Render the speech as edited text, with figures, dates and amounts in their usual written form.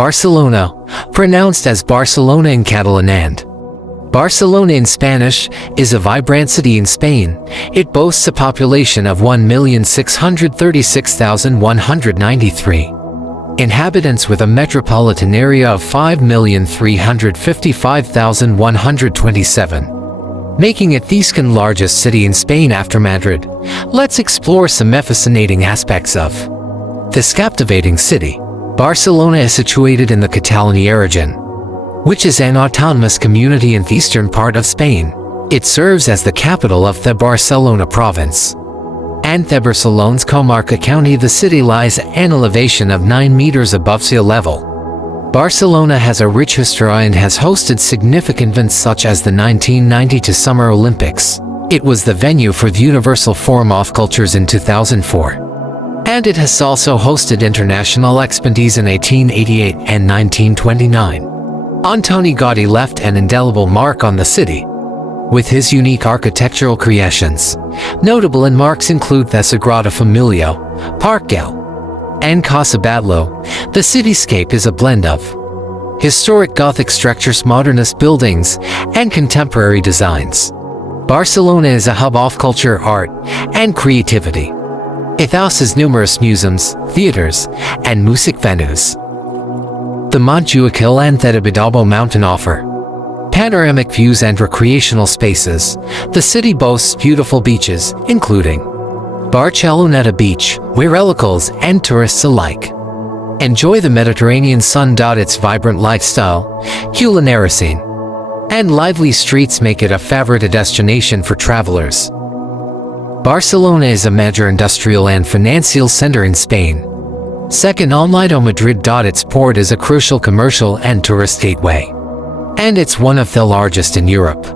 Barcelona, pronounced as Barcelona in Catalan and Barcelona in Spanish, is a vibrant city in Spain. It boasts a population of 1,636,193 inhabitants with a metropolitan area of 5,355,127, making it the second largest city in Spain after Madrid. Let's explore some fascinating aspects of this captivating city. Barcelona is situated in the Catalan region, which is an autonomous community in the eastern part of Spain. It serves as the capital of the Barcelona province and the Barcelona's comarca county. The city lies at an elevation of 9 meters above sea level. Barcelona has a rich history and has hosted significant events such as the 1992 Summer Olympics. It was the venue for the Universal Forum of Cultures in 2004. And it has also hosted international expositions in 1888 and 1929. Antoni Gaudí left an indelible mark on the city with his unique architectural creations. Notable landmarks include the Sagrada Familia, Parc Güell, and Casa Batlló. The cityscape is a blend of historic Gothic structures, modernist buildings, and contemporary designs. Barcelona is a hub of culture, art, and creativity. It houses numerous museums, theaters, and music venues. The Montjuic Hill and the Tibidabo Mountain offer panoramic views and recreational spaces. The city boasts beautiful beaches, including Barceloneta Beach, where locals and tourists alike enjoy the Mediterranean sun. Its vibrant lifestyle, culinary scene, and lively streets make it a favorite destination for travelers. Barcelona is a major industrial and financial center in Spain. Second only to Madrid. Its port is a crucial commercial and tourist gateway, and it's one of the largest in Europe.